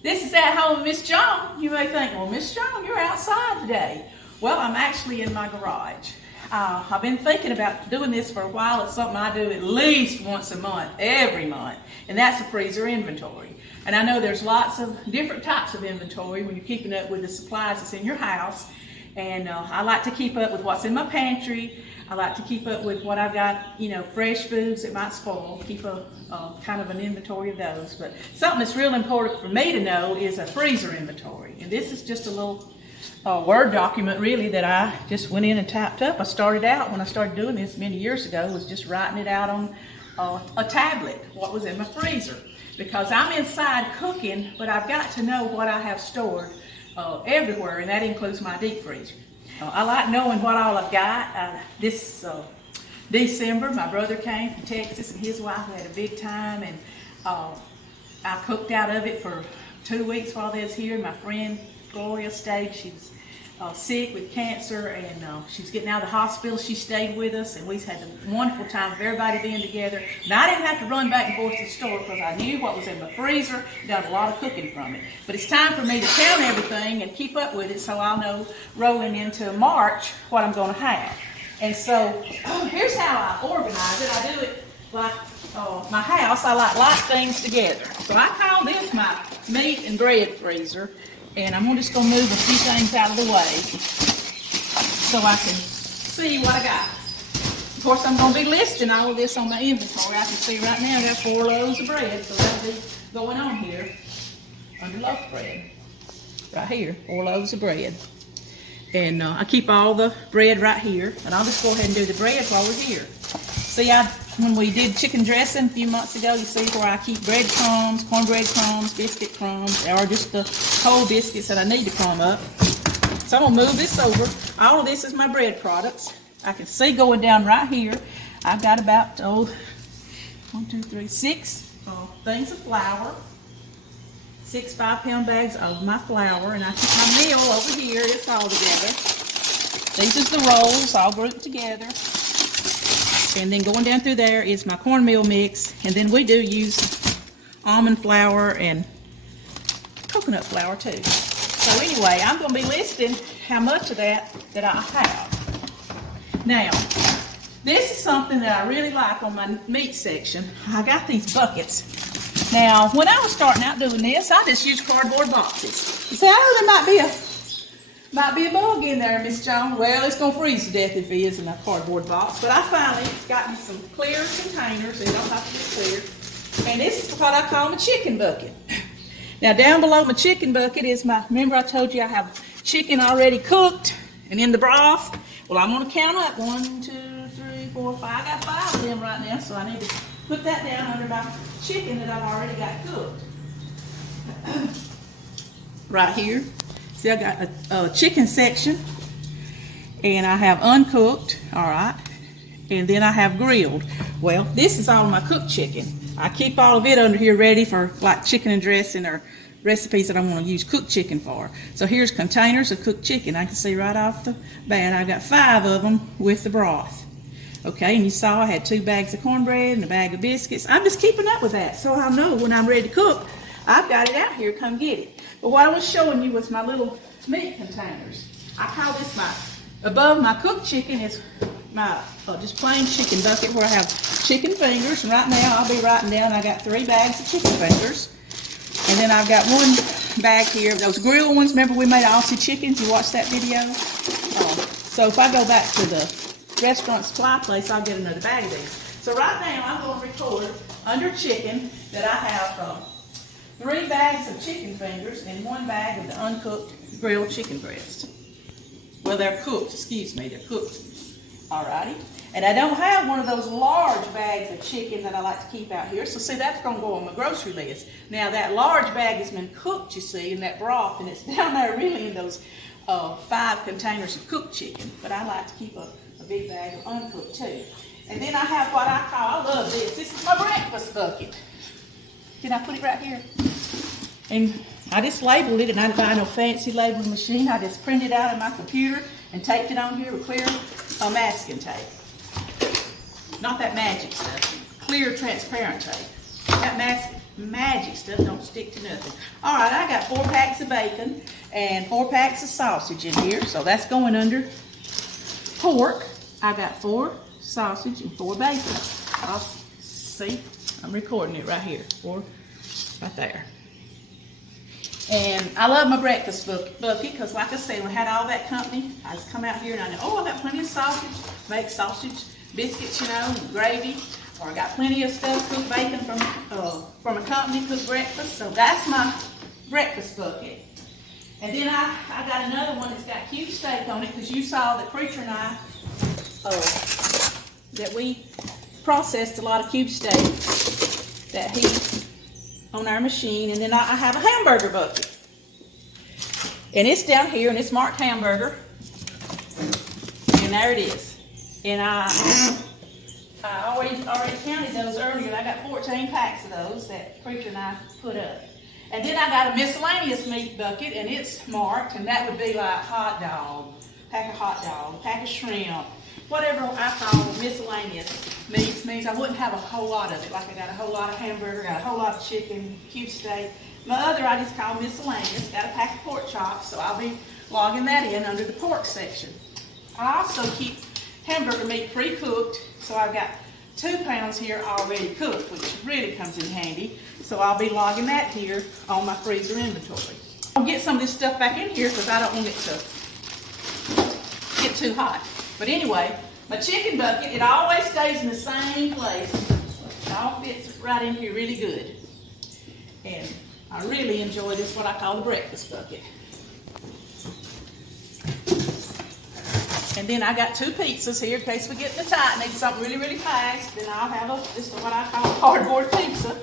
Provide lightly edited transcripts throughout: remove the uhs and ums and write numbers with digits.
This is At Home with Miss Joan. You may think, well, Miss Joan, you're outside today. Well, I'm actually in my garage. I've been thinking about doing this for a while. It's something I do at least once a month, every month, and that's a freezer inventory. And I know there's lots of different types of inventory when you're keeping up with the supplies that's in your house. And I like to keep up with what's in my pantry. I like to keep up with what I've got, fresh foods that might spoil, keep a kind of an inventory of those. But something that's real important for me to know is a freezer inventory. And this is just a little Word document really that I just went in and typed up. I started out, when I started doing this many years ago, was just writing it out on a tablet, what was in my freezer. Because I'm inside cooking, but I've got to know what I have stored everywhere, and that includes my deep freezer. I like knowing what all I've got. This December, my brother came from Texas, and his wife had a big time, and I cooked out of it for 2 weeks while they was here. My friend Gloria stayed. She was sick with cancer, and she's getting out of the hospital. She stayed with us, and we had a wonderful time of everybody being together. And I didn't have to run back and forth to the store because I knew what was in my freezer. Done a lot of cooking from it. But it's time for me to count everything and keep up with it, so I'll know rolling into March what I'm going to have. And so here's how I organize it. I do it like my house. I like things together. So I call this my meat and bread freezer. And I'm just going to move a few things out of the way so I can see what I got. Of course, I'm going to be listing all of this on my inventory. I can see right now I got 4 loaves of bread, so that'll be going on here under loaf bread. Right here, 4 loaves of bread. And I keep all the bread right here, and I'll just go ahead and do the bread while we're here. See, when we did chicken dressing a few months ago, you see where I keep bread crumbs, cornbread crumbs, biscuit crumbs, or just the whole biscuits that I need to crumb up. So I'm going to move this over. All of this is my bread products. I can see going down right here, I've got about, 6 things of flour, 6 5-pound bags of my flour, and I keep my meal over here. It's all together. These is the rolls all grouped together. And then going down through there is my cornmeal mix, and then we do use almond flour and coconut flour too. So anyway, I'm going to be listing how much of that I have. Now, this is something that I really like on my meat section. I got these buckets. Now, when I was starting out doing this, I just used cardboard boxes. You say, oh, there might be a bug in there, Miss Joan. Well, it's going to freeze to death if it is in a cardboard box. But I finally got me some clear containers. They don't have to be clear. And this is what I call my chicken bucket. Now, down below my chicken bucket is remember I told you I have chicken already cooked and in the broth? Well, I'm going to count up 1, 2, 3, 4, 5. I got 5 of them right now, so I need to put that down under my chicken that I've already got cooked. Right here. See, I got a chicken section, and I have uncooked, all right, and then I have grilled. Well, this is all my cooked chicken. I keep all of it under here ready for like chicken and dressing or recipes that I want to use cooked chicken for. So here's containers of cooked chicken. I can see right off the bat I got 5 of them with the broth. Okay, and you saw I had 2 bags of cornbread and a bag of biscuits. I'm just keeping up with that so I'll know when I'm ready to cook, I've got it out here, come get it. But what I was showing you was my little meat containers. I call this above my cooked chicken is my just plain chicken bucket where I have chicken fingers. And right now I'll be writing down I got 3 bags of chicken fingers. And then I've got 1 bag here, those grilled ones. Remember we made Aussie chickens? You watched that video? So if I go back to the restaurant supply place, I'll get another bag of these. So right now I'm going to record under chicken that I have 3 bags of chicken fingers and 1 bag of the uncooked grilled chicken breast. Well, they're cooked, excuse me, they're cooked. Alrighty. And I don't have one of those large bags of chicken that I like to keep out here. So see, that's going to go on my grocery list. Now that large bag has been cooked, you see, in that broth, and it's down there really in those 5 containers of cooked chicken. But I like to keep a big bag of uncooked too. And then I have what I love this. This is my breakfast bucket. Can I put it right here? And I just labeled it, and I didn't buy no fancy labeling machine. I just printed it out on my computer and taped it on here with clear masking tape. Not that magic stuff. Clear, transparent tape. That magic stuff, don't stick to nothing. All right, I got 4 packs of bacon and 4 packs of sausage in here, so that's going under pork. I got 4 sausage and 4 bacon. I'll see, I'm recording it right here, 4 right there. And I love my breakfast bucket because, like I said, we had all that company. I just come out here and I know, oh, I got plenty of sausage, make sausage biscuits, you know, and gravy. Or I got plenty of stuff, cooked bacon from a company, cooked breakfast. So that's my breakfast bucket. And then I got another one that's got cube steak on it because you saw that Preacher and I, that we processed a lot of cube steak that he on our machine. And then I have a hamburger bucket. And it's down here and it's marked hamburger. And there it is. And I already counted those earlier. I got 14 packs of those that Preacher and I put up. And then I got a miscellaneous meat bucket, and it's marked, and that would be like hot dog, pack of shrimp, whatever I call miscellaneous meats. Means I wouldn't have a whole lot of it. Like I got a whole lot of hamburger, got a whole lot of chicken, cube steak. My other I just call miscellaneous. Got a pack of pork chops, so I'll be logging that in under the pork section. I also keep hamburger meat pre-cooked, so I've got 2 pounds here already cooked, which really comes in handy. So I'll be logging that here on my freezer inventory. I'll get some of this stuff back in here because I don't want it to get too hot. But anyway, my chicken bucket, it always stays in the same place. It all fits right in here really good. And I really enjoy this, what I call the breakfast bucket. And then I got 2 pizzas here in case we get in the tight, need something really, really fast. Then I'll have this is what I call a cardboard pizza.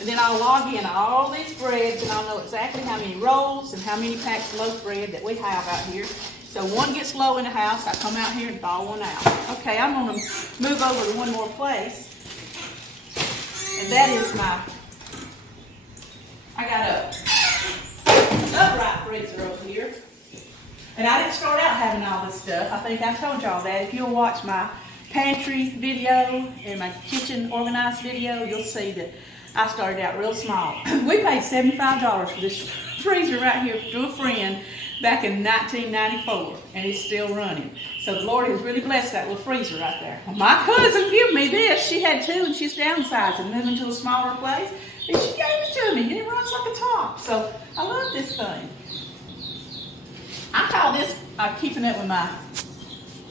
And then I'll log in all these breads and I'll know exactly how many rolls and how many packs of loaf bread that we have out here. So one gets low in the house, I come out here and thaw one out. Okay, I'm gonna move over to one more place. And that is I got a upright freezer over here. And I didn't start out having all this stuff. I think I told y'all that. If you'll watch my pantry video and my kitchen organized video, you'll see that I started out real small. We paid $75 for this freezer right here through a friend back in 1994, and it's still running. So the Lord has really blessed that little freezer right there. Well, my cousin gave me this. She had 2, and she's downsizing, moving to a smaller place, and she gave it to me, and it runs like a top. So I love this thing. I call this keeping it with my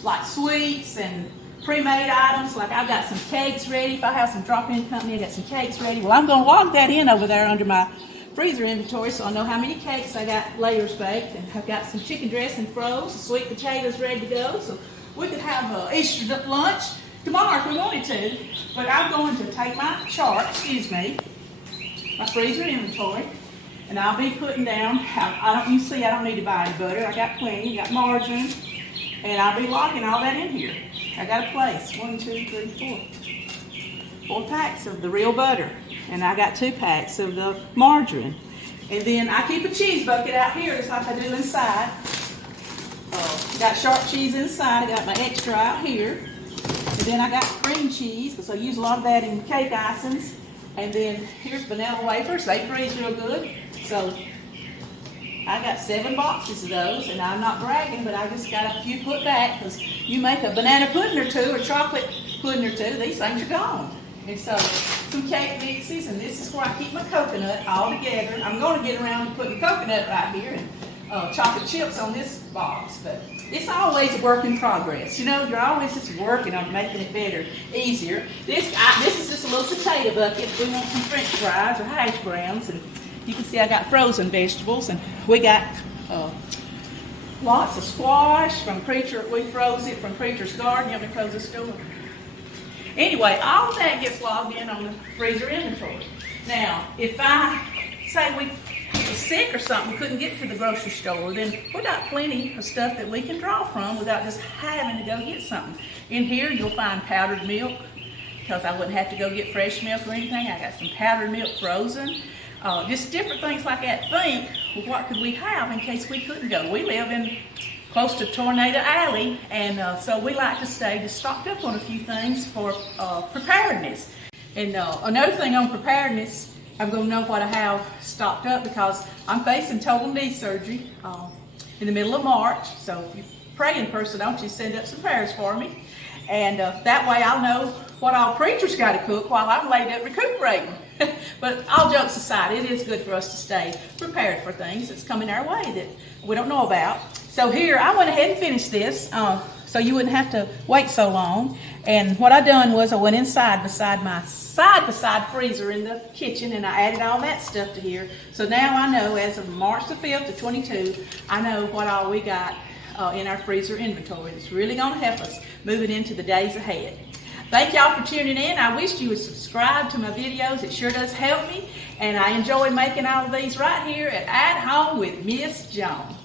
like sweets and pre-made items. Like I've got some cakes ready. If I have some drop-in company, I got some cakes ready. Well, I'm going to log that in over there under my freezer inventory so I know how many cakes I got layers baked. And I've got some chicken dressing froze, sweet potatoes ready to go. So we could have an Easter lunch tomorrow if we wanted to. But I'm going to take my chart, my freezer inventory. And I'll be putting down, you see I don't need to buy any butter. I got plenty, got margarine. And I'll be logging all that in here. I got a place, 1, 2, 3, 4 packs of the real butter. And I got 2 packs of the margarine. And then I keep a cheese bucket out here just like I do inside. Got sharp cheese inside, I got my extra out here. And then I got cream cheese, because I use a lot of that in cake icings. And then here's vanilla wafers, they freeze real good. So I got 7 boxes of those, and I'm not bragging, but I just got a few put back because you make a banana pudding or 2 or chocolate pudding or 2, these things are gone. And so some cake mixes, and this is where I keep my coconut all together. I'm going to get around to putting coconut right here and chocolate chips on this box, but it's always a work in progress. You know, you're always just working on making it better, easier. This is just a little potato bucket. We want some French fries or hash browns, and you can see I got frozen vegetables, and we got lots of squash from Preacher. We froze it from Preacher's garden. You want me to close this door? Anyway, all of that gets logged in on the freezer inventory. Now, if I say we was sick or something, we couldn't get to the grocery store, then we got plenty of stuff that we can draw from without just having to go get something. In here, you'll find powdered milk, because I wouldn't have to go get fresh milk or anything. I got some powdered milk frozen. Just different things like that. Think, well, what could we have in case we couldn't go? We live in close to Tornado Alley, and so we like to stay just stocked up on a few things for preparedness. And another thing on preparedness I'm going to know what I have stocked up because I'm facing total knee surgery in the middle of March. So if you're a praying person, don't you send up some prayers for me. And that way I'll know what all preachers got to cook while I'm laid up recuperating. But all jokes aside, it is good for us to stay prepared for things that's coming our way that we don't know about. So here, I went ahead and finished this so you wouldn't have to wait so long. And what I done was I went inside beside my side-by-side freezer in the kitchen, and I added all that stuff to here. So now I know, as of March the 5th of 22, I know what all we got in our freezer inventory. It's really going to help us moving into the days ahead. Thank y'all for tuning in. I wish you would subscribe to my videos. It sure does help me, and I enjoy making all of these right here at Home with Miss Joan.